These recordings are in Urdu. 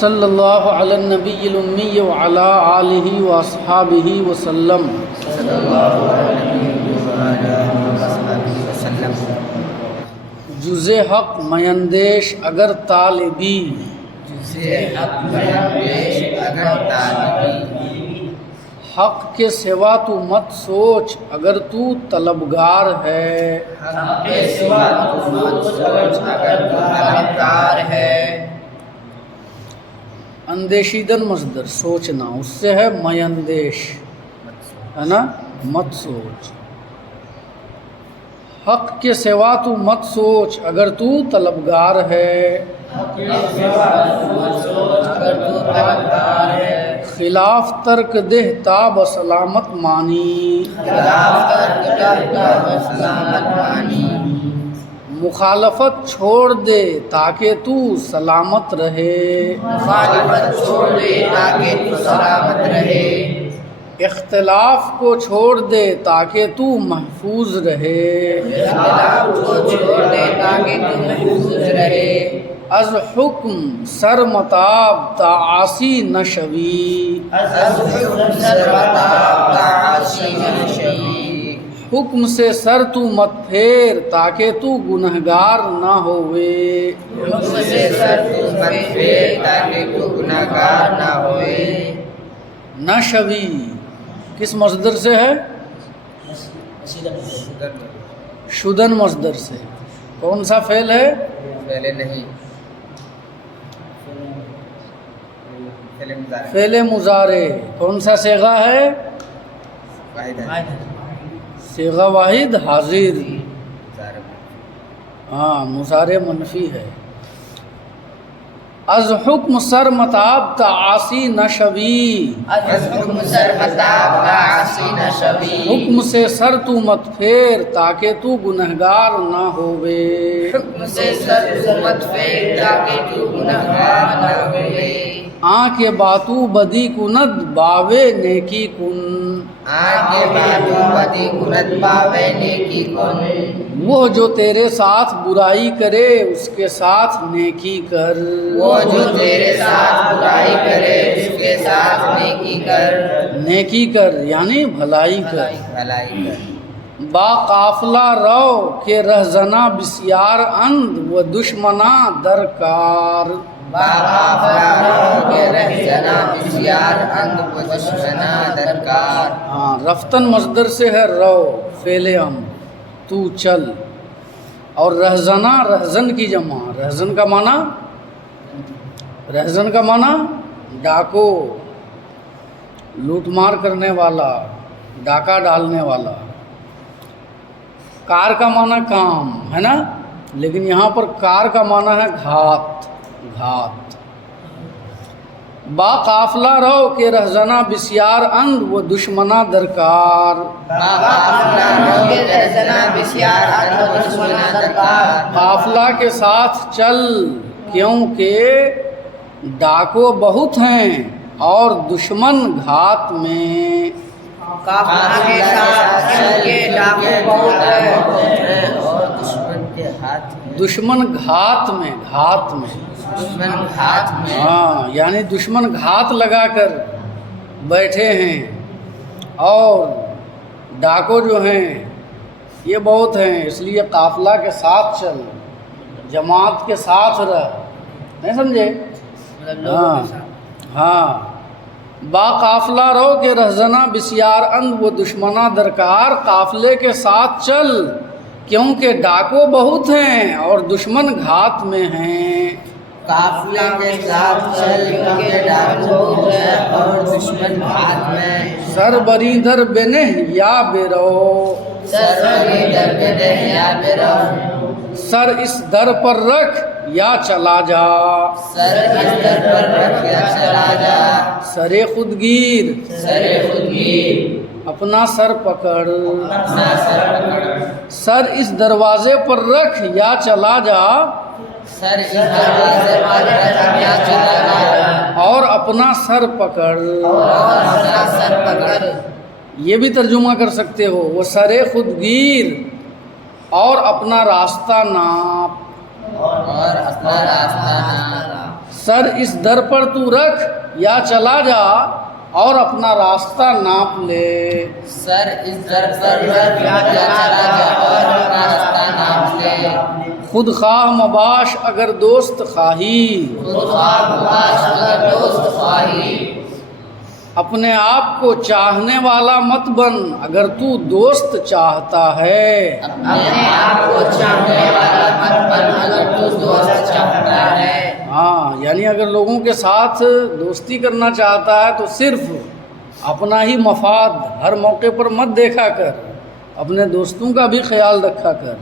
صلی اللہ علی النبی الامی وعلی آلہ واصحابہ وسلم۔ صلی اللہ علیہ وسلم۔ جز حق میندیش اگر طالبی، جزے حق میندیش اگر طالبی، حق کے سوا تو مت سوچ اگر تو طلبگار ہے، حق کے سوا تو مت سوچ اگر تو طلبگار ہے۔ اندیشیدن مصدر سوچنا، اس سے ہے میندیش، ہے نا، مت سوچ۔ حق کے سوا تو مت سوچ اگر تو طلبگار ہے، حق کے سوا تو مت سوچ اگر تو طلبگار ہے۔ خلاف ترک دہ تاب سلامت مانی، خلاف ترک دہ سلامت مانی، مخالفت چھوڑ دے تاکہ تو سلامت رہے، مخالفت چھوڑ دے تاکہ تو سلامت رہے۔ اختلاف کو چھوڑ دے تاکہ تو محفوظ رہے، اختلاف کو چھوڑ دے تاکہ تو محفوظ رہے۔ از حکم سر متاب تا عاصی نشوی، از حکم سرمتاب تا عاصی نشوی، حکم سے سر تو مت پھیر تاکہ تو گنہگار نہ ہوئے، حکم سے سر تو مت پھیر تاکہ تو گناہگار نہ ہوئے۔ نشوی کس مصدر سے ہے؟ شدن مصدر سے۔ کون سا فعل ہے؟ پہلے نہیں، فعل مضارع۔ کون سا صیغہ ہے؟ صیغہ واحد حاضر، ہاں مضارع منفی ہے۔ از حکم سر متاب تا عاصی نشوی، از حکم سرمتاب تا عاصی نشوی، حکم سے سر تو مت پھیر تاکہ تو گنہگار نہ ہوئے، حکم سے سر تو مت پھیر تاکہ تو گناہگار نہ ہوئے۔ آنکھ باتو بدی کند باوے نیکی کن، آگے باتوں بدی کنت باوے نیکی کن، وہ جو تیرے ساتھ برائی کرے اس کے ساتھ نیکی کر، وہ جو تیرے ساتھ برائی کرے اس کے ساتھ نیکی کر، نیکی کر یعنی بھلائی کر۔ بھلائی کر۔ با قافلہ رو کہ رہزنا بسیار اند و دشمنا درکار، باقا کے رہ جنا بسیار اند و دشمنا درکار۔ ہاں رفتن مصدر سے ہے رو، فعل امر، تو چل، اور رہزنا رہزن کی جمع، رہزن کا معنی، رہزن کا معنی ڈاکو، لوٹ مار کرنے والا، ڈاکہ ڈالنے والا۔ کار کا معنی کام ہے نا، لیکن یہاں پر کار کا معنی ہے گھات، گھات۔ با قافلہ رو کہ رہزنا بسیار اند و دشمنا درکار، قافلہ کے ساتھ چل کیونکہ ڈاکو بہت ہیں اور دشمن گھات میں، قافلہ کے ساتھ چل کے ڈاکو بہت ہیں اور دشمن کے ہاتھ میں، دشمن گھات میں، گھات میں، دشمن ہاتھ میں، ہاں یعنی دشمن گھات لگا کر بیٹھے ہیں، اور ڈاکو جو ہیں یہ بہت ہیں، اس لیے قافلہ کے ساتھ چل، جماعت کے ساتھ رہ، نہیں سمجھے؟ ہاں ہاں، با قافلہ رو کہ رہزنا بسیار اند و دشمنا درکار، قافلے کے ساتھ چل کیونکہ ڈاکو بہت ہیں اور دشمن گھات میں ہیں، قافلے کے ساتھ چل کے ڈاکو بہت ہیں اور دشمن ہاتھ میں، سر بری در بنہ یا برو، سر در بنہ یا برو، سر اس در پر رکھ یا چلا جا، سر اس در پر رکھ یا چلا جا، سر خودگیر، سر خودگیر، اپنا سر پکڑ، اپنا سر پکڑ، سر اس دروازے پر رکھ یا چلا جا، سر اس دروازے پر رکھ یا چلا جا، اور اپنا سر پکڑ، اور اپنا سر پکڑ۔ یہ بھی ترجمہ کر سکتے ہو، وہ سر خودگیر اور اپنا راستہ ناپ، اور اپنا راستہ نہ سر اس در پر تو رکھ یا چلا جا اور اپنا راستہ ناپ لے. سر اس در پر رکھ یا چلا جا اور اپنا راستہ ناپ لے. خود خواہ مباش اگر دوست خواہی، خود خواہ مباش اگر دوست خواہی. اپنے آپ کو چاہنے والا مت بن اگر تو دوست چاہتا ہے. اپنے آپ کو چاہنے والا مت بن اگر تو دوست چاہتا ہے. ہاں یعنی اگر لوگوں کے ساتھ دوستی کرنا چاہتا ہے تو صرف اپنا ہی مفاد ہر موقع پر مت دیکھا کر، اپنے دوستوں کا بھی خیال رکھا کر.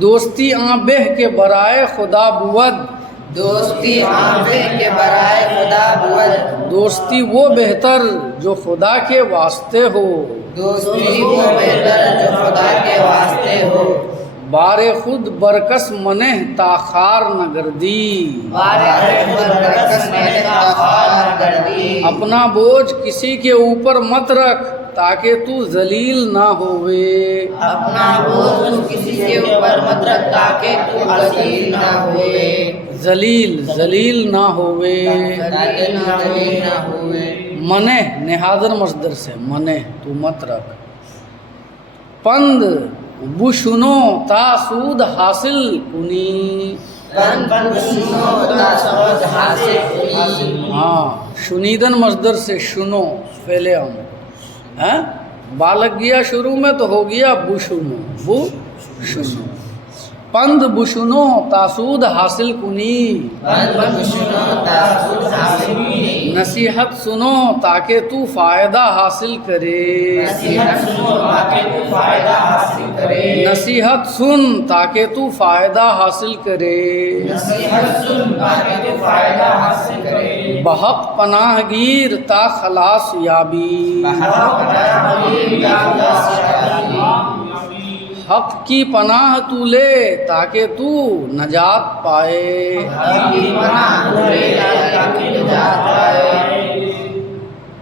دوستی آنبہ کے برائے خدا بود، دوستی آنبے کے برائے خدا بود. دوستی وہ بہتر جو خدا کے واسطے ہو. دوستی وہ بہتر جو خدا کے واسطے ہو. بار خود برکس منہ تا خار نہ گردی، بارے خود برکس میں تاخار گردی. اپنا بوجھ کسی کے اوپر مت رکھ تاکہ تو ذلیل نہ ہوئے. اپنا بوجھ کسی کے اوپر مت رکھ تاکہ تو ذلیل نہ ہوئے. ذلیل نہ ہوئے. تاکہ تو ذلیل نہ ہوئے. منہ نہادر مصدر سے منہ تو مت رکھ. پند بشنو تا سود حاصل کنی، پند سنو تا سود حاصل کنی. ہاں شنیدن مصدر سے شنو فعل امر. ہاں با لگ گیا شروع میں تو ہو گیا بشنو. بشنو پند بشنو تاسود حاصل کنی، پند سنو تا سود حاصل کنی. نصیحت سنو تاکہ تو فائدہ حاصل کرے. نصیحت سنو تاکہ تو فائدہ حاصل کرے. نصیحت سن تاکہ تو فائدہ حاصل کرے. نصیحت سن تاکہ تو فائدہ حاصل کرے. بحق پناہ گیر تا خلاص یابی، حق کی پناہ تو لے تاکہ تو نجات پائے.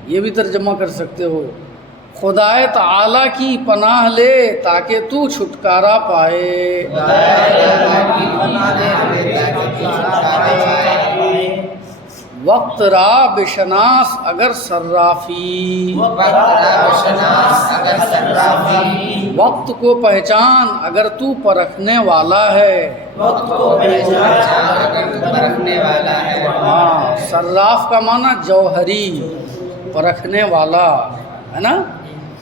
یہ بھی ترجمہ کر سکتے ہو، خدائے تعالیٰ کی پناہ لے تاکہ تو چھٹکارا پائے. وقت را بشناس اگر صرافی، وقت کو پہچان اگر تو پرکھنے والا ہے. ہاں صراف کا معنی جوہری، پرکھنے والا ہے نا.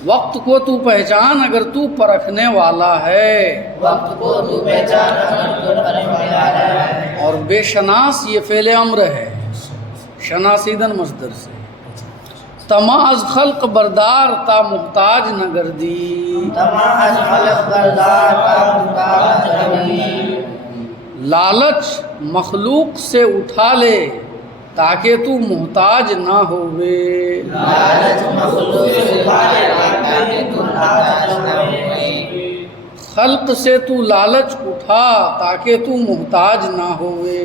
وقت کو تو پہچان اگر تو پرکھنے والا ہے. وقت کو تو پہچان اگر تو پرکھنے والا ہے. اور بے شناس یہ فعل امر ہے شناسیدن مصدر سے. تماز خلق بردار تا محتاج نہ گردی، تماز خلق بردار تا محتاج نہ گردی. لالچ مخلوق سے اٹھا لے تاکہ تو محتاج نہ ہوئے. لالچ مخلوق سے اٹھا لے تاکہ تو محتاج نہ ہوئے. خلق سے تو لالچ اٹھا تاکہ تو محتاج نہ ہوئے.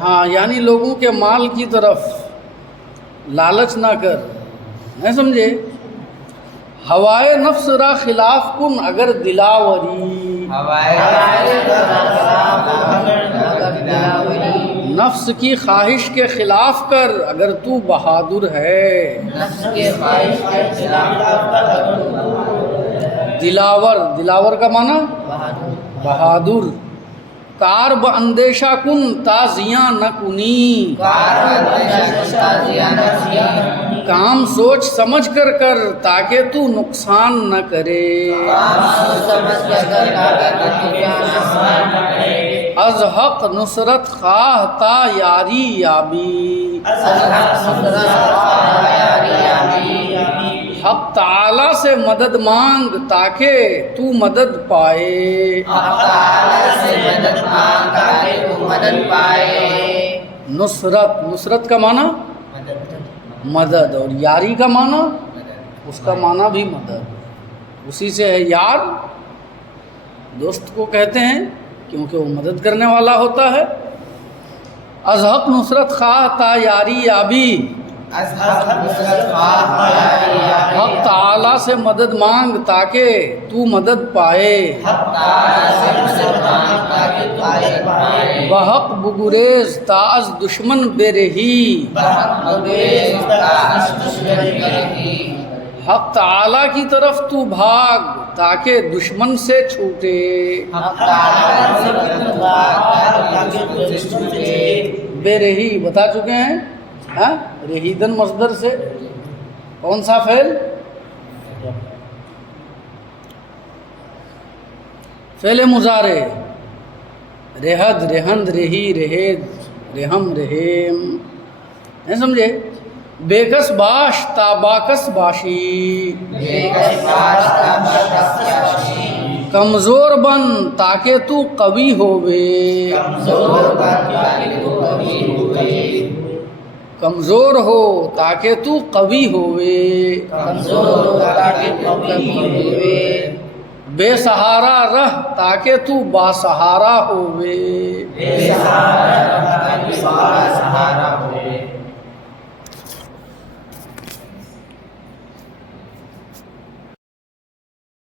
ہاں یعنی لوگوں کے مال کی طرف لالچ نہ کر، نہیں سمجھے. ہوائے نفس را خلاف کن اگر دلاوری، نفس کی خواہش کے خلاف کر اگر تو بہادر ہے. نفس کے خواہش کے خلاف کر دلاور کا معنی بہادر. کار با اندیشہ کن تا زیاں نہ کنی، کام سوچ سمجھ کر کر تاکہ تو نقصان نہ کرے. از حق نصرت خواہ تا یاری یابی، حق تعالیٰ سے مدد مانگ تاکہ تو مدد پائے. نصرت کا معنی مدد، اور یاری کا معنی اس کا معنی بھی مدد، اسی سے ہے یار. دوست کو کہتے ہیں کیونکہ وہ مدد کرنے والا ہوتا ہے. از حق نصرت خواہ تا یاری یابی، حق تعالیٰ سے مدد مانگ تاکہ تو مدد پائے. غالب پائے بحق بگریز تا از دشمن بے رہی حق تعالی کی طرف تو بھاگ تاکہ دشمن سے چھوٹے بے رہی بتا چکے ہیں ہاں رہیدن مصدر سے کون سا فعل فعل مضارع رہد رہند رہی رہید رحم رحیم نہیں سمجھے بےکس باش تاباکس باشی کمزور بن تاکہ تو قوی ہووے کمزور ہو تاکہ تو قوی ہووے بے سہارا رہ تاکہ تو باسہارا ہووے